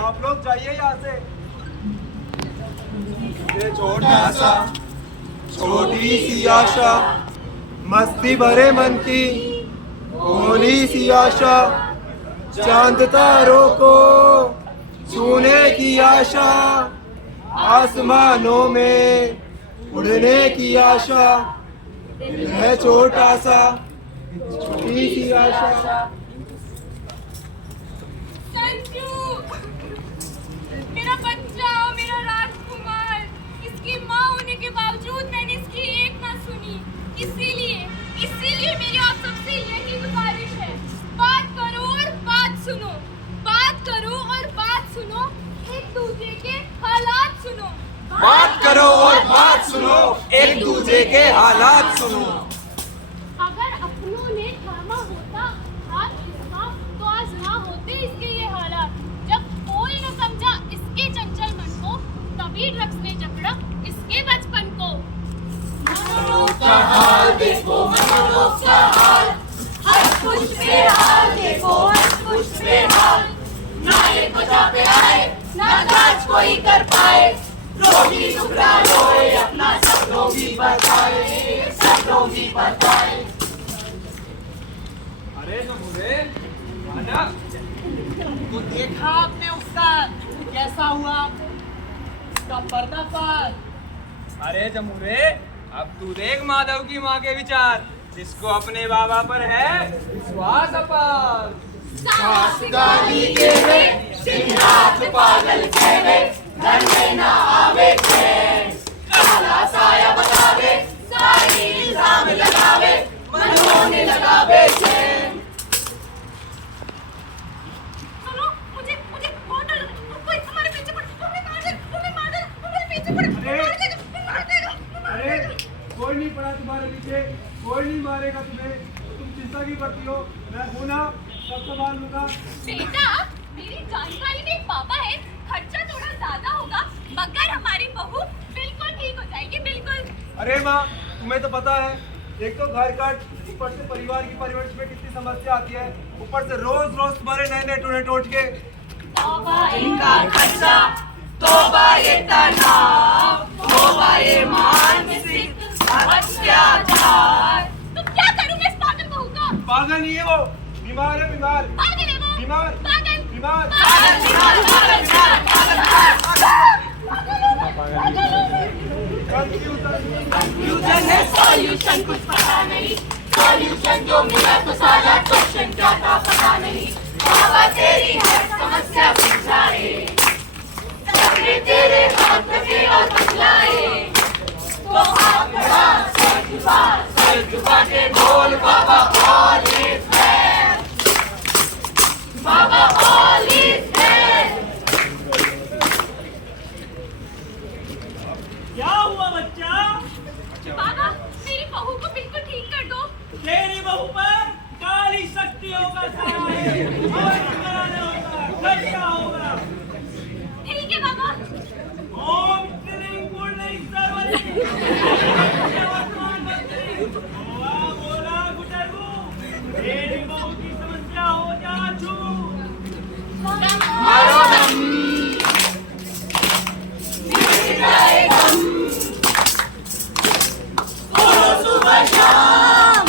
आप लोग जाइए यहाँ से। ये छोटा सा छोटी सी आशा, मस्ती भरे मन की भोली सी आशा, चांद तारों को छूने की आशा, आसमानों में उड़ने की आशा, है छोटा सा छोटी सी आशा। मेरा बच्चा, मेरा राजकुमार, इसकी माँ होने के बावजूद मैंने इसकी एक ना सुनी। इसीलिए मेरी आप सबसे यही गुजारिश है, बात करो और बात सुनो, बात करो और बात सुनो, एक दूसरे के हालात सुनो। बात करो और बात सुनो, एक दूसरे के हालात सुनो। अगर अपनों ने थामा होता हाथ इसका, तो आज ना होते इसके ये हालात। जब कोई न समझा इसके चंचल मन को, तभी ड्रग्स ने जकड़ा इसके बचपन को। मनोरोग का हाल देखो, मनोरोग का हाल, हर कुछ बेहाल देखो, हर कुछ बेहाल। ना ये बचा पे आए, ना इलाज कोई कर पाए, रोगी दुखड़ा रोए अपना सब रोगी बताए, सब रोगी बताए। अरे जमूरे, आजा। तो देखा आपने उस्ताद कैसा हुआ उसका पर्दाफाश। अरे जमूरे, अब तू देख माधव की माँ के विचार, जिसको अपने बाबा पर है विश्वास अपार। गाली देवे, दिन रात पागल कहवे, घर में ना आवे चैन, काला साया बतावे, सारी इल्जाम लगावे, मनों ने लगावे चैन। सुनो, मुझे बहुत डर लग रहा है। कोई हमारे पीछे पड़, हमें मार दे, हमारे पीछे पड़, मार देगा। अरे कोई नहीं पड़ा तुम्हारे पीछे, कोई नहीं मारेगा तुम्हें, तुम चिंता क्यों करती हो? मैं हूं ना, सब संभाल लूंगा। बेटा, मेरी जानकारी में एक पापा है, खर्चा थोड़ा ज्यादा होगा, मगर हमारी बहू बिल्कुल ठीक हो जाएगी, बिल्कुल। अरे माँ, तुम्हें तो पता है, एक तो घर कट, ऊपर से परिवार की परवरिश में कितनी समस्या आती है, ऊपर से रोज रोज तुम्हारे नए नए टूने टोट के। तौबा इनका खर्चा, तौबा ये तनाव, तौबा ये मानसिक अत्याचार। तो क्या करूं मैं इस पागल बहू का? पागल नहीं है वो, बीमार है, बीमार पागल है वो, बीमार पागल, बीमार। कंफ्यूजन है सॉल्यूशन कुछ पता नहीं, सॉल्यूशन जो मिला तो सारा क्वेश्चन क्या था पता नहीं। बाबा तेरी हर समस्या सुलझाए, सबने तेरे हाथ रखे और बतलाए, तो हाथ बढ़ा सर झुका के बोल बाबा ऑल इज वेल, बाबा ऑल इज वेल। क्या हुआ बच्चा? बाबा, मेरी बहू को बिल्कुल ठीक कर दो। तेरी बहू पर काली शक्तियों का साया है, और कराने होगा, खर्चा होगा। ठीक है बाबा। ओम क्लीं गुणलिं सर्वलिं, वर्तमान मंत्री, बोला गुटरगु, तेरी बहू की समस्या हो जा छू। मारो दम, निकल जाए दम, बोलो सुबह शाम,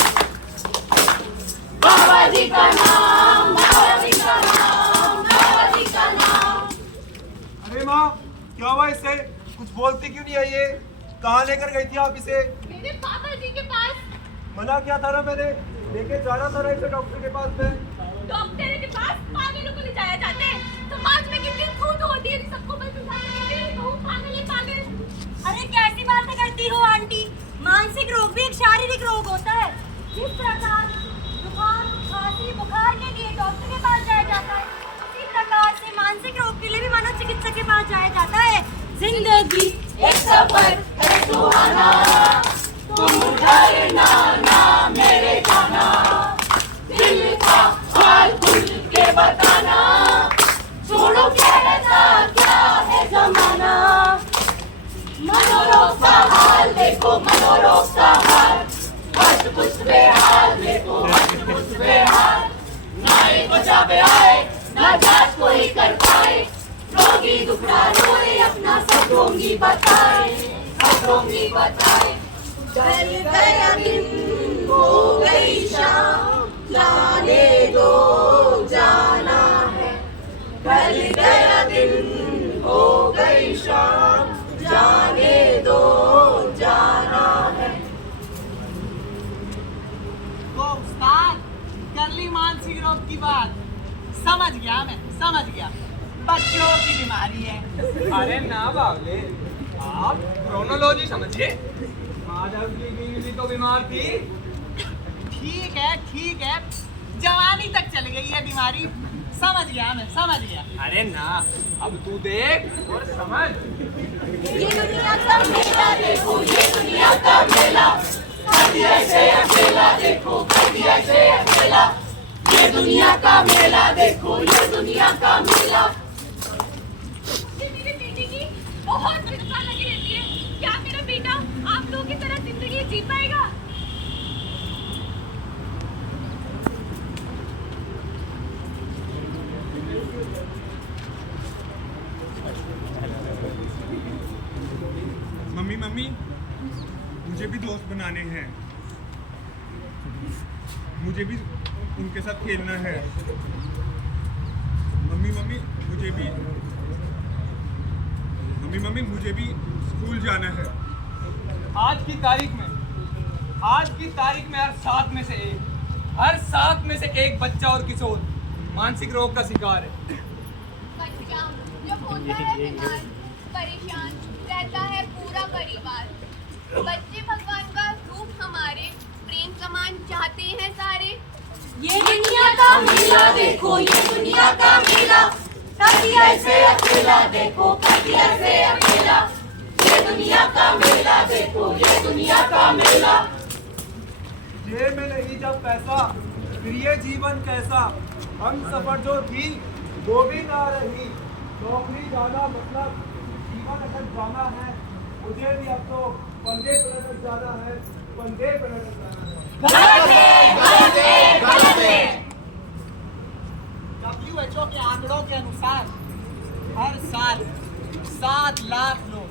बाबा जी का नाम, बाबा जी का नाम, बाबा जी का नाम। अरे माँ, क्या हुआ इससे? कुछ बोलती क्यों नहीं है ये? कहाँ लेकर गई थी आप इसे? मेरे पापा जी के पास। मना किया था ना मैंने, लेके जाना था ना इसे डॉक्टर के पास में। डॉक्टर के पास पागलों को ले जाया जाता है। समाज में कितनी छूट होती है, सबको बस समझाने के लिए बहू पागल है, पागल। अरे कैसी बातें करती हो आंटी? मानसिक रोग भी एक शारीरिक रोग होता है। जिस प्रकार जुकाम, खांसी, बुखार के लिए डॉक्टर के पास जाया जाता है, उसी प्रकार से मानसिक रोग के लिए भी मनोचिकित्सक के पास जाया जाता है। जिंदगी एक सफर है सुहाना, तुम डरना ना मेरे जाना, दिल का हाल खुल के बताना, छोड़ो कहना क्या है जमाना। मनोरोग का हाल देखो, मनोरोग का हाल, हर कुछ बेहाल देखो, हर कुछ बेहाल। ना एक बचा पे आए, ना जांच कोई कर पाए, दूंगी बताए, दूंगी बताए। ढल गया दिन हो गई शाम, जाने दो जाना है। ढल गया दिन हो गई शाम, जाने दो जाना है। तो उस्ताद कर ली मानसिक रोग की बात। समझ गया मैं, समझ गया, बच्चों की बीमारी है। अरे ना बावले, आप क्रोनोलॉजी समझिए। माधव की बीवी भी तो बीमार थी। ठीक है, ठीक है, जवानी तक चल गई है बीमारी। समझ गया मैं, समझ गया। अरे ना, अब तू देख और समझ। ये दुनिया का मेला देखो, ये दुनिया का मेला, कभी ऐसे अकेला देखो, कभी ऐसे अकेला। ये दुनिया का मेला देखो, ये दुनिया का मेला। मुझे मेरे बेटे की बहुत चिंता लगी रहती है। क्या मेरा बेटा आप लोगों की तरह जिंदगी जी पाएगा? मम्मी मम्मी, मुझे भी दोस्त बनाने हैं, मुझे भी उनके साथ खेलना है। मम्मी मम्मी मुझे भी, मम्मी मम्मी मुझे भी स्कूल जाना है। आज की तारीख में हर 7 में से एक बच्चा और किशोर मानसिक रोग का शिकार है। बच्चा जब होता है बीमार, परेशान रहता है पूरा परिवार। बच्चे भगवान का रूप हमारे, प्रेम समान चाहते हैं सारे। ये दुनिया का मेला देखो, ये दुनिया का मेला, कभी ऐसे अकेला देखो, कभी ऐसे अकेला। ये दुनिया का मेला देखो, ये दुनिया का मेला। जेब में नहीं जब पैसा, फिर ये जीवन कैसा। हम सफर जो थी वो भी ना रही। नौकरी जाना मतलब जीवन अगर जाना है, मुझे भी अब तो पंदे पर जाना है, पंदे पर जाना है। गलत है। WHO के आंकड़ों के अनुसार हर साल 7 लाख लोग,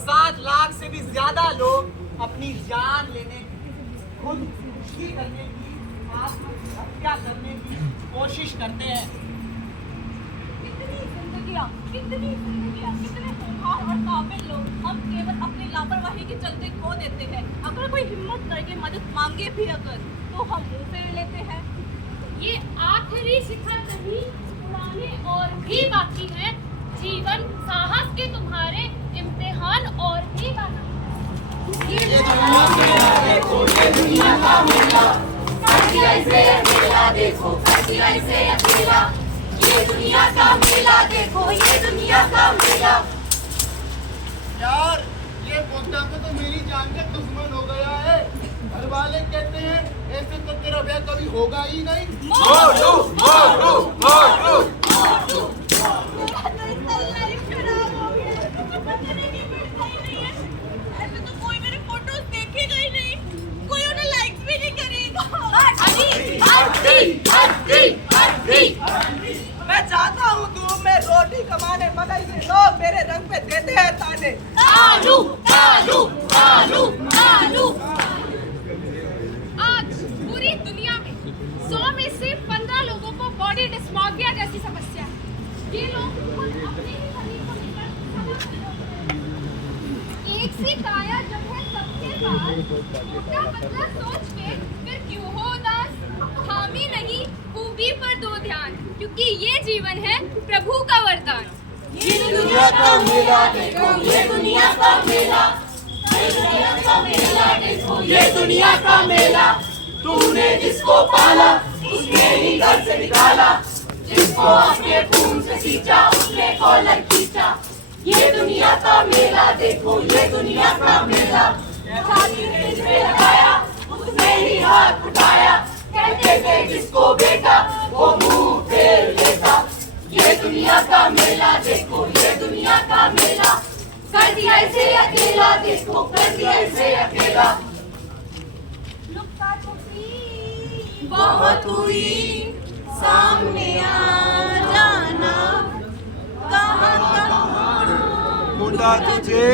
7 लाख से भी ज्यादा लोग अपनी जान लेने की, खुदकुशी करने की, आत्महत्या करने की कोशिश करते हैं। कितनी जिंदगियां, कितने होनहार और काबिल लोग हम केवल अपनी लापरवाही के चलते खो देते हैं। अगर कोई हिम्मत करके मदद मांगे भी अगर, तो हम मुंह फेर लेते हैं। ये आखिरी शिखर नहीं, पुराने और भी बाकी है। जीवन साहस के तुम्हारे इम्तिहान और भी बाकी है। ये दुनिया का मेला देखो, ये दुनिया का मेला, कभी ऐसे अकेला देखो, कभी ऐसे अकेला। ये दुनिया का मेला देखो, ये दुनिया का मेला। यार ये मोटापा तो मेरी जान का दुश्मन हो गया है। घर वाले कहते हैं ऐसे तो तेरा ब्याह कभी होगा ही नहीं। ऐसे तो कोई मेरे फोटोज देखेगा ही नहीं, कोई उन्हें लाइक भी नहीं करेगा। मैं चाहता हूँ धूप में रोटी कमाने, मगर ये लोग मेरे रंग पे देते हैं ताने। आलू आलू आलू आलू। आज पूरी दुनिया में 100 में से 15 लोगों को बॉडी डिस्मॉर्फिया जैसी समस्या है। ये लोग खुद अपने ही शरीर को लेकर एक सी काया जब है सबके पास, मोटा पतला सोच के फिर क्यों हो उदास। हामी नहीं खूबी पर दो ध्यान, क्योंकि ये जीवन है प्रभु का वरदान। ये दुनिया का मेला देखो, ये दुनिया का मेला, ये दुनिया का मेला देखो, ये दुनिया का मेला। तूने जिसको पाला उसने ही घर से निकाला, जिसको अपने खून से सींचा उसने कॉलर खींचा। ये दुनिया का मेला देखो, ये दुनिया का मेला। छाती पेट में लगाया उसने ही हाथ उठाया, कहते थे जिसको बेटा वो मुंह फेर लेता। ये दुनिया का मेला देखो, ये दुनिया का मेला, कर दिया इसे अकेला देखो, कर दिया इसे अकेला। बहुत हुई सामने आ जाना, कहाँ भूला तुझे,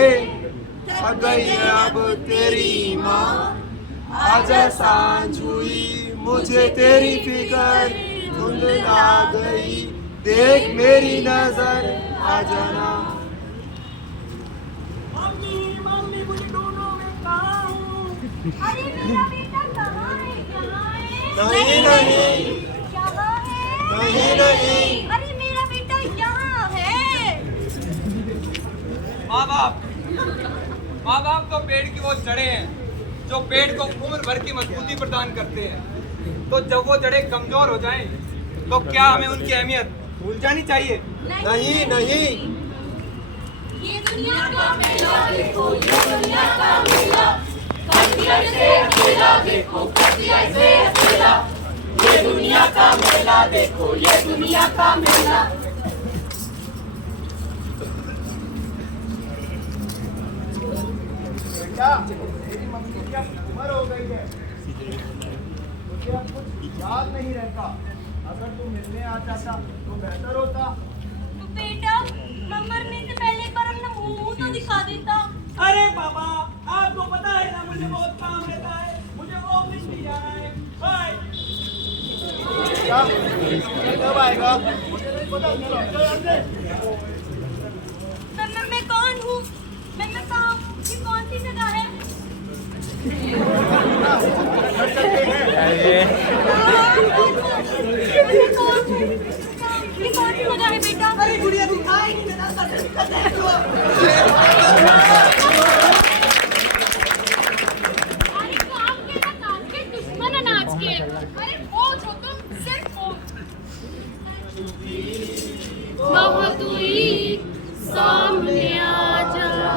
थक गई है अब तेरी माँ। आजा सांझ हुई मुझे तेरी फिकर धुंधला गई, देख मेरी नजर आ जाना। मम्मी मम्मी मुझे ढूंढो, मैं कहाँ हूँ? अरे मेरा बेटा कहाँ है? कहाँ है? नहीं नहीं कहाँ है? नहीं नहीं। अरे मेरा बेटा यहाँ है। माँ बाप तो पेड़ की वो जड़ें हैं जो पेड़ को उम्र भर की मजबूती प्रदान करते हैं। तो जब वो जड़ें कमजोर हो जाएं, तो क्या हमें उनकी अहमियत भूल जानी चाहिए? नहीं नहीं। ये दुनिया का मेला देखो, ये दुनिया का मेला, कसिया से अकेला देखो, कसिया से अकेला। ये दुनिया का मेला देखो, ये दुनिया का मेला। बेटा, तेरी मम्मी की अब उम्र हो गई है, मुझे अब कुछ याद नहीं रहता। अगर तू मिलने आ जाता तो बेहतर होता। तो बेटा मरने से पहले एक बार अपना मुंह तो दिखा देता। अरे पापा, आपको पता है ना मुझे बहुत काम रहता है, मुझे ऑफिस भी जाना है। बाय। क्या कब आएगा? मुझे नहीं पता। चलो चलो यहाँ से। मैं कौन हूँ? मैं कहाँ हूँ? ये कौन सी जगह है? ये कौन सी जगह है बेटा? अरे गुड़िया दिखाई नहीं देना, सर दिक्कत है तो। अरे काम के ना काज के, दुश्मन अनाज के। अरे फौज हो तुम, सिर्फ फौज। बहुतुई सामने आ जाना,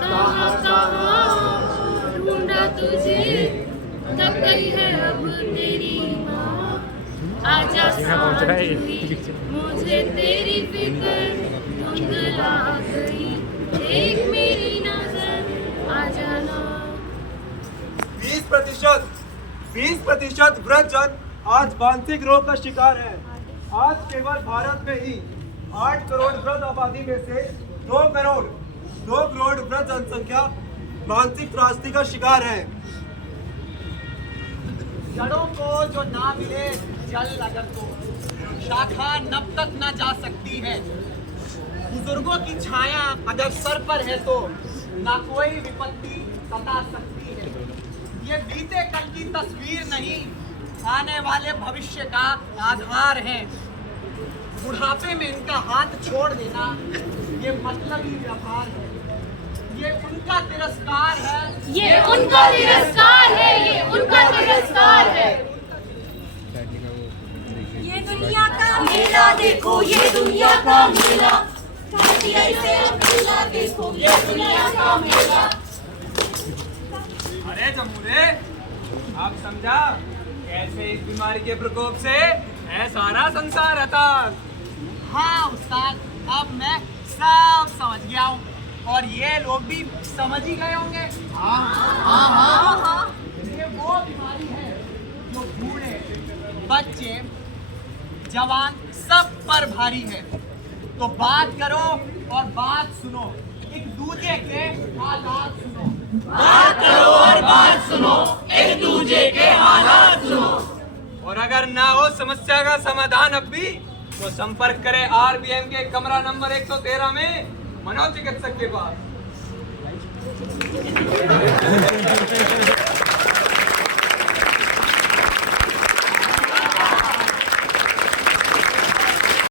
कहाँ कहाँ ढूंढा तुझे, थक गई है अब तेरी माँ। आजा सांझ हुई मुझे तेरी फिक्र धुंधला गई, देख मेरी नजर आ जाना। 20% वृद्धजन आज मानसिक रोग का शिकार है। आज केवल भारत में ही 8 करोड़ वृद्ध आबादी में से 2 करोड़ वृद्ध जनसंख्या मानसिक त्रासदी का शिकार है। जड़ों को जो ना मिले जल अगर तो शाखा नब तक ना जा सकती है। बुजुर्गों की छाया अगर सर पर है तो ना कोई विपत्ति सता सकती है। ये बीते कल की तस्वीर नहीं, आने वाले भविष्य का आधार है। बुढ़ापे में इनका हाथ छोड़ देना ये मतलबी व्यवहार है। ये उनका तिरस्कार है, ये उनका तिरस्कार है, ये उनका तिरस्कार है। ये दुनिया का मेला देखो, ये दुनिया का मेला, कसिया से अकेला देखो, ये दुनिया का मेला। अरे जमूरे, आप समझा कैसे इस बीमारी के प्रकोप से है सारा संसार हताश। हाँ उस्ताद, अब मैं सब समझ गया हूँ और ये लोग भी समझ ही गए होंगे। हाँ। ये वो बीमारी है जो बूढ़े, बच्चे, जवान सब पर भारी है। तो बात करो और बात सुनो, एक दूजे के हालात सुनो। बात करो और बात सुनो, एक दूजे के हालात सुनो। और अगर ना हो समस्या का समाधान अब भी, तो संपर्क करें RBM के कमरा नंबर 113 में मनोचिकित्सक के पास।